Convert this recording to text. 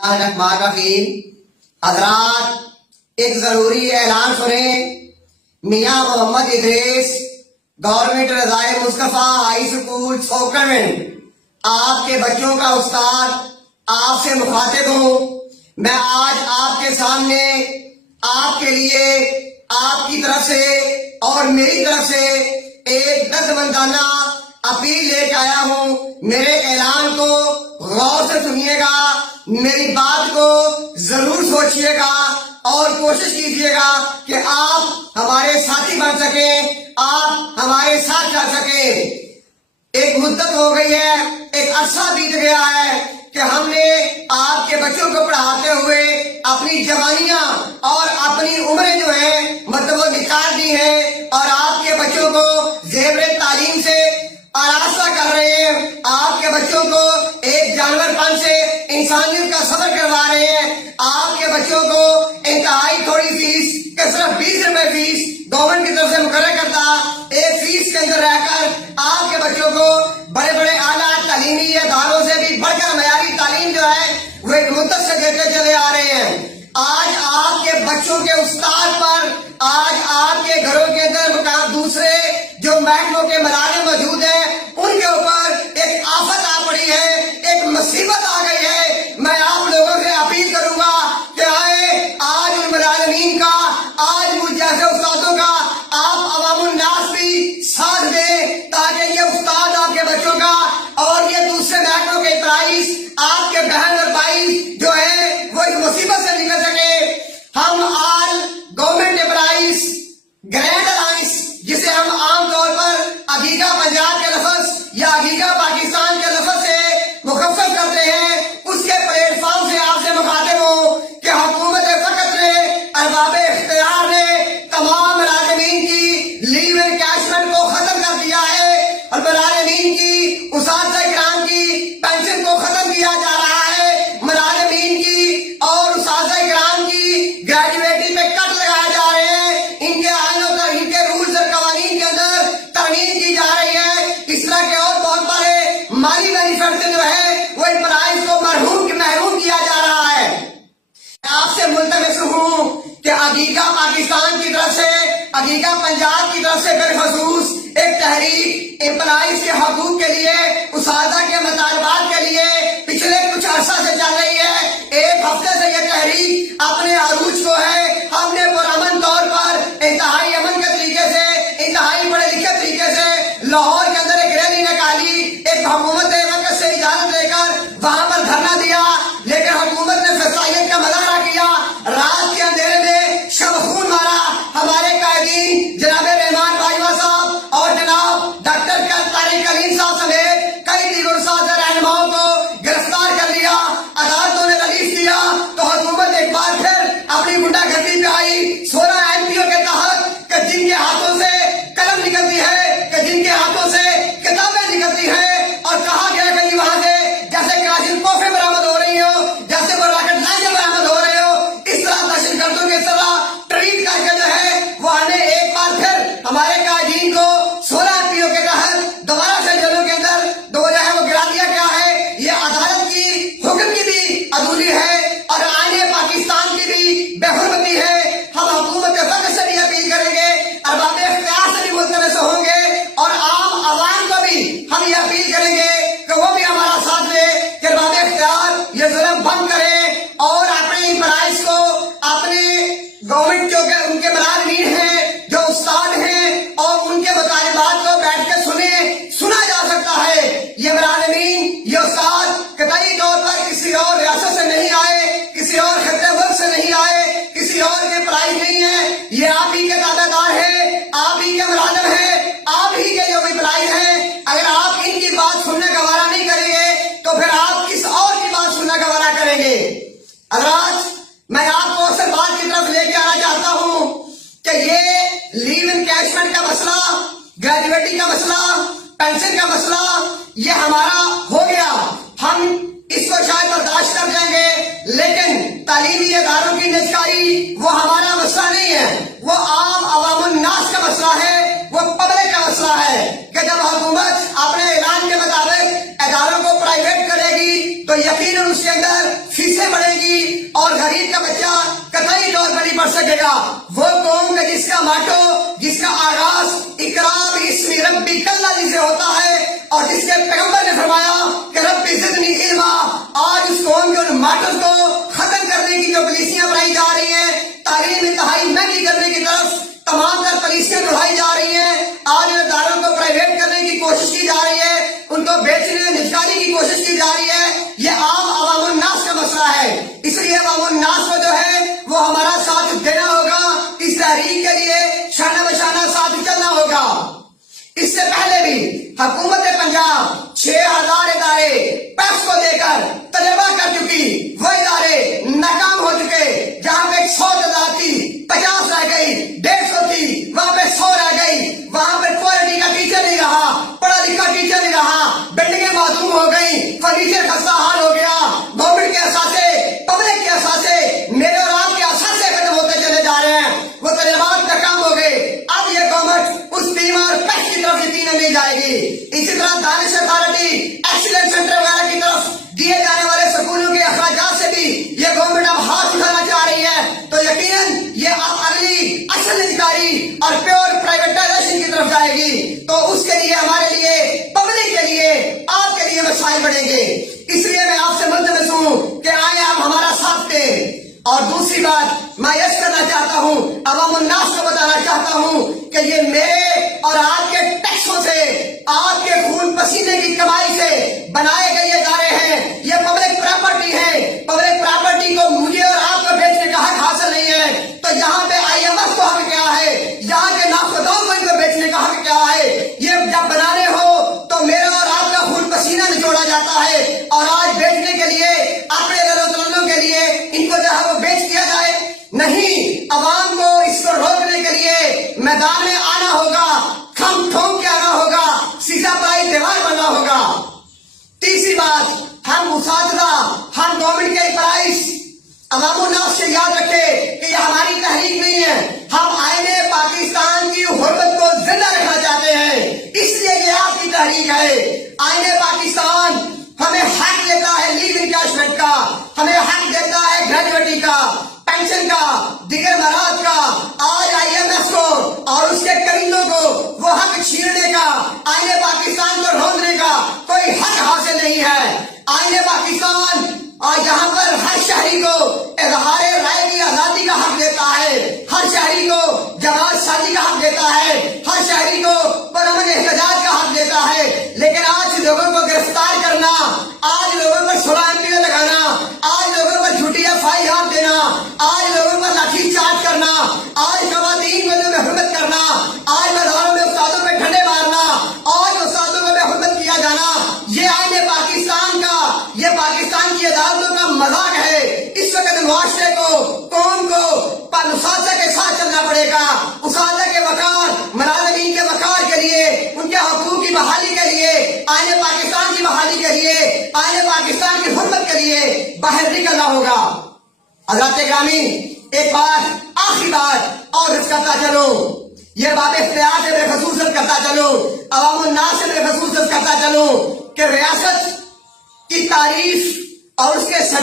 الرحمن الرحیم۔ حضرات ایک ضروری اعلان سنیں۔ میاں محمد ادریس گورنمنٹ رضائے مصطفیٰ ہائی سکول سوکرمنٹ آپ کے بچوں کا استاد آپ سے مخاطب ہوں۔ میں آج آپ کے سامنے آپ کے لیے آپ کی طرف سے اور میری طرف سے ایک دردمندانہ اپیل لے کے آیا ہوں۔ میرے اعلان کو غور سے سنیے گا، میری بات کو ضرور سوچیے گا اور کوشش کیجیے گا کہ آپ ہمارے ساتھی بن سکیں، آپ ہمارے ساتھ چل سکیں۔ ایک مدت ہو گئی ہے، ایک عرصہ بیت گیا ہے کہ ہم نے آپ کے بچوں کو پڑھاتے ہوئے اپنی جوانیاں اور اپنی عمریں جو ہیں مطلب وہ نکال دی ہیں اور آپ کے بچوں کو زیور تعلیم سے آراستہ کر رہے ہیں۔ آپ کے بچوں کو ایک جانور پن سے انسانیت کا سفر کروا رہے ہیں۔ آپ کے بچوں کو انتہائی تھوڑی فیس کہ صرف 20 روپے فیس گورنمنٹ کی طرف سے مقرر کرتا ایک فیس کے اندر رہ کر آپ کے بچوں کو بڑے بڑے اعلیٰ تعلیمی اداروں سے بھی بڑھ کر معیاری تعلیم جو ہے وہ ایک مدت سے دیتے چلے آ رہے ہیں۔ آج آپ کے بچوں کے استاد پر، آج آپ کے گھروں کے اندر دوسرے جو محکموں کے ملازم موجود ہیں ان کے اوپر ایک آفت آ پڑی ہے، ایک مصیبت آ گئی ہے۔ میں آپ لوگوں سے اپیل کروں گا کہ آئے آج ان ملازمین کا، آج مجھ جیسے استادوں کا آپ عوام الناس بھی ساتھ دیں تاکہ یہ استاد آپ کے بچوں کا اور یہ دوسرے محکموں کے 23 آپ کے بہن اور بھائی جو ہے وہ اس مصیبت سے نکل سکے۔ ہم آل گورنمنٹ امپلائیز گرینڈ الائنس جسے ہم عام طور پر عقیقہ پنجاب کے لفظ یا عقیقہ پاکستان کے لفظ سے مخفف کرتے ہیں، اس کے پلیٹ فارم سے آپ سے مخاطب ہوں کہ حکومت فقط نے، ارباب اختیار نے تمام ملازمین کی لیو انکیشمنٹ کو ختم کر دیا ہے اور ملازمین کی اساتذہ کرام کی پینشن کو ختم کیا جا رہا ہے، ملازمین کی اور اساتذہ کرام کی گریجویٹی پہ کٹ لگائے جا رہے ہیں، ان کے ان کے رولز اور قوانین کے اندر ترمیم کی جا رہی ہے۔ اس طرح کے اور بہت بڑے مالی بینیفٹ سے جو ہے وہ امپلائیز کو محروم کیا جا رہا ہے۔ آپ سے ملتمس ہوں کہ عقیقہ پاکستان کی طرف سے، عقیقہ پنجاب کی طرف سے بالخصوص ایک تحریک امپلائیز کے حقوق کے لیے، اساتذہ کے مطالبات کے لیے پچھلے کچھ عرصہ سے چل رہی ہے۔ ایک ہفتے سے یہ تحریک اپنے عروج کو ہے۔ ہم نے پرامن طور پر انتہائی امن کے طریقے سے، انتہائی پڑھے لکھے طریقے سے لاہور کے اندر ایک ریلی نکالی، ایک حکومت وقت سے اجازت لے کر وہاں پر دھرنا دیا، لیکن حکومت نے فسائیت کا مظاہرہ کیا، رات کے اندھیرے میں شب خون مارا۔ ہمارے قائدین جناب رحمان باجوہ صاحب اور جناب ڈاکٹر طارق کلیم صاحب سمیت کئی دیگر اساتذہ رہنماؤں کو گرفتار کر لیا، عدالتوں نے ریلیز کیا تو حکومت ایک بار پھر اپنی گنڈا گردی پہ آئی۔ 16 MP کے تحت کہ جن کے ہاتھوں سے قلم نکلتی ہے، کہ جن کے ہاتھوں سے کتابیں نکلتی ہیں اور کہا گیا کہ وہاں سے جیسے کلاشن کوفیں برآمد ہو رہی ہو، جیسے وہ راکٹ لانچر برآمد ہو رہے ہو، اس طرح دہشت گردوں کی طرح ٹریٹ کر کے جو ہے وہ ہم نے ایک بار پھر ہمارے قائدین کو 16 MP کے تحت دوبارہ سے جیلوں کے اندر جو ہے وہ گرا دیا گیا ہے۔ یہ عدالت کی حکم کی بھی عدولی ہے اور آئین پاکستان کی بھی بے حرمتی ہے۔ ہم حکومت فقط سے بھی اپیل کریں گے، ارباب اختیار سے بھی ملتمس ہوں گے اور عام عوام کو بھی ہم یہ اپیل کریں گے کہ وہ بھی ہمارا ساتھ دے کہ ارباب اختیار یہ ظلم بند کرے اور اپنے امپلائیز کو، اپنے گورنمنٹ جو کہ ان کے ملازمین ہیں، جو استاد ہیں اور ان کے مطالبات کو بیٹھ کے سنا جا سکتا ہے۔ یہ ملازمین، یہ استاد قطعی طور پر کسی اور ریاست سے نہیں آئے، کسی اور خطے ملک سے نہیں آئے، کسی اور کے پرائز نہیں ہے، یہ آپ ہی کے دعوے دار ہیں، آپ ہی کے ملازم ہیں، آپ ہی کے جو امپلائیز ہیں۔ اگر آپ ان کی بات سننے کا وعدہ نہیں کریں گے تو پھر آپ کس اور کی بات سننے کا وعدہ کریں گے؟ حضرات میں آپ کو اصل بات کی طرف لے کے آنا چاہتا ہوں کہ یہ لیو انکیشمنٹ کا مسئلہ، گریجویٹی کا مسئلہ، پینشن کا مسئلہ یہ ہمارا ہو گیا، ہم اس کو شاید برداشت کر جائیں گے، لیکن تعلیمی اداروں کی نجکاری وہ ہمارا مسئلہ نہیں ہے، وہ عام عوام الناس کا مسئلہ ہے، وہ پبلک کا مسئلہ ہے کہ جب حکومت اپنے اعلان کے مطابق اداروں کو پرائیویٹ کرے گی تو یقیناً اس کے اندر فیسیں بڑھیں اور غریب کا بچہ قطعی طور پر نہیں پڑھ سکے گا. وہ قوم کا جس کا ماٹو، جس کا آغاز اقرار اسم ربی الذی سے ہوتا ہے، اور جس کے پیغمبر نے فرمایا کہ ربی زدنی علما، آج اس قوم کے ان ماٹوز کو ختم کرنے کی جو پالیسیاں بنائی جا رہی ہیں، تعلیم انتہائی مہنگی کرنے کی طرف تمام تر پالیسیاں اٹھائی جا رہی ہیں، آج ان اداروں کو پرائیویٹ کرنے کی کوشش کی جا رہی ہے، ان کو بیچنے نجکاری کی کوشش کی جا رہی ہے. یہ عام عوام الناس کا مسئلہ ہے. اس لیے عوام الناس کو جو ہے وہ ہمارا ساتھ دینا ہوگا. اس تحریک کے لیے شانہ بشانہ ساتھ چلنا ہوگا. اس سے پہلے بھی حکومت پنجاب 6000 ادارے پیس کو دے کر تجربہ کر چکی. وہ ادارے ناکام ہو چکے. جہاں پہ 100 تعداد تھی 50 رہ گئی، 150 تھی وہاں پہ 100 رہ گئی. وہاں پہ کوالٹی کا ٹیچر نہیں رہا، پڑھا لکھا ٹیچر نہیں رہا، بلڈنگیں معصوم ہو گئی، فرنیچر خستہ حال ہو گیا. گورنمنٹ کے اثاثے، پبلک کے اثاثے، میرے اور آپ کے اثاثے ختم ہوتے چلے جا رہے ہیں. وہ تجربات ناکام ہو گئے. اب یہ گورنمنٹ اس ٹیم اور پیش کی طرف یقیناً نہیں جائے گی. اسی طرح دانش اتھارٹی، ایکسیلنس سینٹر وغیرہ کی طرف دیے جانے والے سکولوں کے اخراجات سے بھی یہ گورنمنٹ اب ہاتھ اٹھانا چاہ رہی ہے. تو یقیناً یہ اب اگلی اصل نجکاری اور پیور پرائیویٹائزیشن کی طرف جائے گی. تو اس کے لیے ہمارے لیے، پبلک کے لیے، آپ کے لیے مسائل بڑھیں گے. اس لیے میں آپ سے ملتمس ہوں کہ آئیں آپ ہمارا ساتھ دیں. اور دوسری بات میں یہ کرنا چاہتا ہوں، عوام الناس کو بتانا چاہتا ہوں کہ یہ میرے اور آپ کے ٹیکسوں سے، آپ کے خون پسینے کی کمائی سے بنائے گئے ادارے ہیں. یہ پبلک پراپرٹی ہے. پبلک پراپرٹی کو مجھے اور آپ کو بیچنے کا حق حاصل نہیں ہے. تو یہاں پہ IMF کو حق کیا ہے؟ یہاں کے ناخداؤں کو ان کو بیچنے کا حق کیا ہے؟ یہ جب بنانے ہو تو میرا اور آپ کا خون پسینہ نچوڑا جاتا ہے، اور آج بیچنے کے لیے اپنے للوں کے لیے ان کو جو ہے وہ بیچ دیا جائے. نہیں، عوام کو اس کو روکنے کے لیے میدان میں آنا ہوگا، کھم ٹھونک کے آنا ہوگا، سیسا پائی دیوار بننا ہوگا. تیسری بات، ہم اساتذہ، ہم گورنمنٹ کے امپلائیز عوام الناس سے یاد رکھے کہ یہ ہماری تحریک نہیں ہے. ہم آئین پاکستان کی حرمت کو زندہ رکھنا چاہتے ہیں، اس لیے یہ آپ کی تحریک ہے. آئین پاکستان ہمیں حق دیتا ہے لیو انکیشمنٹ کا، ہمیں حق دیتا ہے گریجویٹی کا، پینشن کا، دیگر مراد کا. آج IMF کو اور اس کے کرندوں کو وہ حق چھیننے کا، آئین پاکستان کو روکنے کا کوئی حق حاصل نہیں ہے. آئین پاکستان اور یہاں پر ہر شہری کو اظہار رائے کی آزادی کا حق دیتا ہے، ہر شہری کو جماعت سازی کا حق دیتا ہے، ہر شہری کو پرامن احتجاج کا حق دیتا ہے. لیکن آج لوگوں کو گرفتار کرنا، آج لوگوں پر 16 MPO لگانا، آج لوگوں پر جھوٹی FIR دینا، آج لوگوں پر لاٹھی چارج کرنا، آج خواتین کو جو حرمت کرنا، آج بازاروں میں استادوں پہ ڈنڈے مارنا، آج استادوں کو بے حرمت کیا جانا، یہ آئین پاکستان کا، یہ پاکستان کی عدالتوں کا مذاق ہے. اس وقت معاشرے کو، قوم کو اساتذہ کے ساتھ چلنا پڑے گا. اساتذہ کے وقار، ملازمین کے وقار کے لیے، ان کے حقوق کی بحالی کے لیے، آئین پاکستان کی بحالی کے لیے، آئین پاکستان کی حرمت کے لیے باہر نکلنا ہوگا. حضرات گرامی، ایک بات، آخری بات اور کرتا چلوں، یہ باب اختیار سے میں خصوصاً کرتا چلوں، عوام الناس سے میں خصوصاً کرتا چلوں کہ ریاست کی تعریف اور اس کے